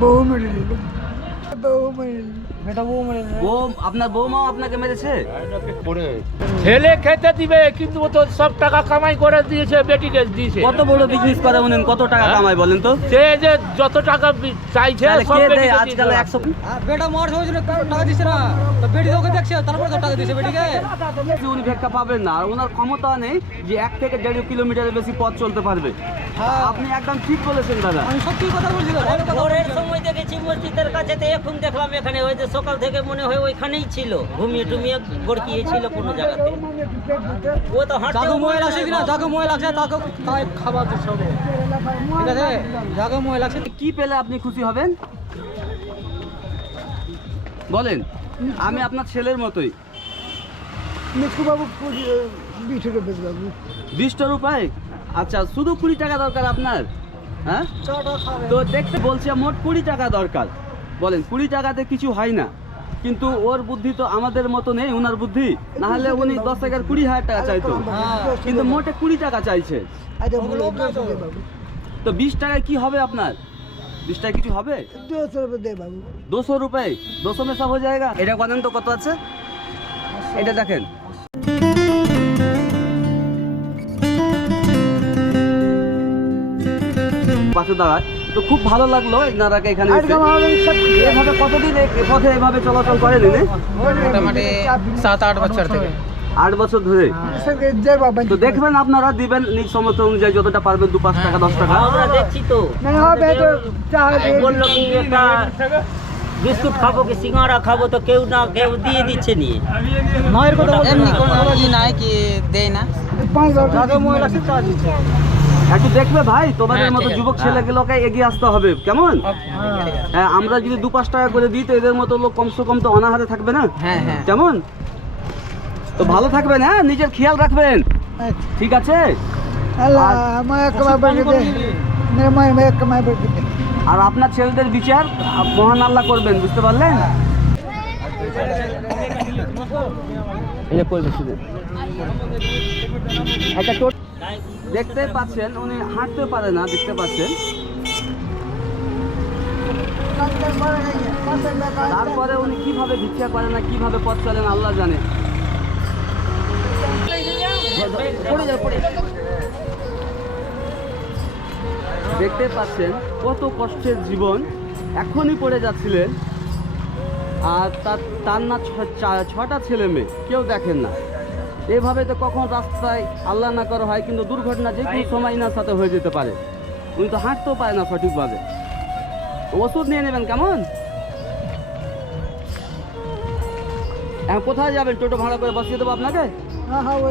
বউ মেরে দিল, বউ মেরে দিল। আপনার বৌমাও আপনাকে মেরেছে? ছেলে খেতে দিবে কিন্তু ও তো সব টাকা কামাই করে দিয়েছে, বেটিকে দিয়েছে। কত বড় বিজনেস করে উনি, কত টাকা কামায় বলেন তো? সে যে যত টাকা চাইছে তাহলে সব কে দেয় বেটিকে আজকাল? দিয়েছে। 100 বেটা মার হয়েছিল, টাকা দিচ্ছে না, তো বেটি তোকে দেখছে, তারপরে তো টাকা দিচ্ছে বেটিকে। উনি ভিক্ষা পাবেন না, আর ওনার ক্ষমতা নেই যে 1 থেকে 1.5 কিলোমিটারের বেশি পথ চলতে পারবে। আপনি একদম ঠিক বলেছেন দাদা। আমি সত্যি কথা বলছি তো, ভালো কথা ভোরের বলছি। সময় দেখেছি মসজিদের কাছে, তো এখন দেখলাম এখানে, ওই যে সকাল থেকে মনে হয় ওইখানেই ছিল, ঘুমিয়ে টুমিয়ে গড়কিয়েছিল কোনো জায়গাতে। ও তো হাঁটতে যাকে ময় লাগছে কিনা, যাকে ময় লাগছে তাকে তাই খাবার দিচ্ছে হবে। ঠিক আছে, যাকে ময় লাগছে। কি পেলে আপনি খুশি হবেন বলেন? আমি আপনার ছেলের মতোই। মিঠু বাবু 20 টাকা বেশ বাবু। 20 রুপায়? আচ্ছা, শুধু 20 টাকা দরকার আপনার? হ্যাঁ, তো দেখতে বলছি মোট 20 টাকা দরকার। বলেন 20 টাকাতে কিছু হয় না, কিন্তু ওর বুদ্ধি তো আমাদের মতো নেই, ওনার বুদ্ধি। না হলে উনি 10 টাকার 20,000 টাকা চাইতো, কিন্তু মোটে 20 টাকা চাইছে। আচ্ছা বলো, 200 দে বাবু। তো 20 টাকায় কি হবে আপনার? 20 টাকায় কিছু হবে? 200 रुपये दे बाबू। 200 रुपए? 200 में सब हो जाएगा? এটা বলেন তো কত আছে? এটা দেখেন। পাশে দাঁড়ায় তো খুব ভালো লাগলো এনারাকে এখানে এসে। এভাবে কতদিন এই পথে এভাবে চলাচল করেন এনে? মোটামুটি 7-8 বছর থেকে। 8 বছর ধরে। जय बाबा। তো দেখবেন আপনারা দিবেন নিজ সমর্থ অনুযায়ী যতটা পারবেন, 2-5 টাকা 10 টাকা। আমরা দেখছি তো, नहीं हाँ मैं तो चाह বললো কি একটা বিস্কুট খাবো কি সিঙ্গারা খাবো, তো কেউ না কেউ দিয়ে দিচ্ছে নিয়ে। মায়ের কথা বলছি। এমনি কোনো ই নাই কি দেয় না। 500 যাকে ময় লাগছে তা দিচ্ছে। একটু দেখবে ভাই, তোমাদের হ্যাঁ, মতো ঠিক আছে। যুবক ছেলেগুলোকে এগিয়ে আসতে হবে, কেমন? হ্যাঁ, আমরা যদি 2-5 টাকা করে দিই তো এদের মতো লোক কমসে কম তো অনাহারে থাকবে না। হ্যাঁ হ্যাঁ। কেমন? তো ভালো থাকবেন, হ্যাঁ, নিজের খেয়াল রাখবেন, ঠিক আছে? अल्लाह मैं कमाई बढ़ गए, मेरे मैं कमाई बढ़ गए। আর আপনার ছেলেদের বিচার মহান আল্লাহ করবেন, বুঝতে পারলেন? এটা করবে শুধু একটা দেখতে পাচ্ছেন, উনি হাঁটতে পারে না, দেখতে পাচ্ছেন। তারপরে উনি কিভাবে ভিক্ষা করেন না কিভাবে পথ চলেন আল্লাহ জানে। দেখতে পাচ্ছেন কত কষ্টের জীবন, এখনই পড়ে যাচ্ছিলেন। আর তার না 6টা ছেলে মেয়ে, কেউ দেখেন না। এভাবে তো কখন রাস্তায় আল্লাহ না করা হয়, কিন্তু দুর্ঘটনা যে কোনো সময় ইনার সাথে হয়ে যেতে পারে। উনি তো হাঁটতেও পারে না সঠিকভাবে। ওষুধ নিয়ে নেবেন, কেমন? এখন কোথায় যাবেন? টোটো ভাড়া করে বসিয়ে দেবো আপনাকে। हाँ हाँ वो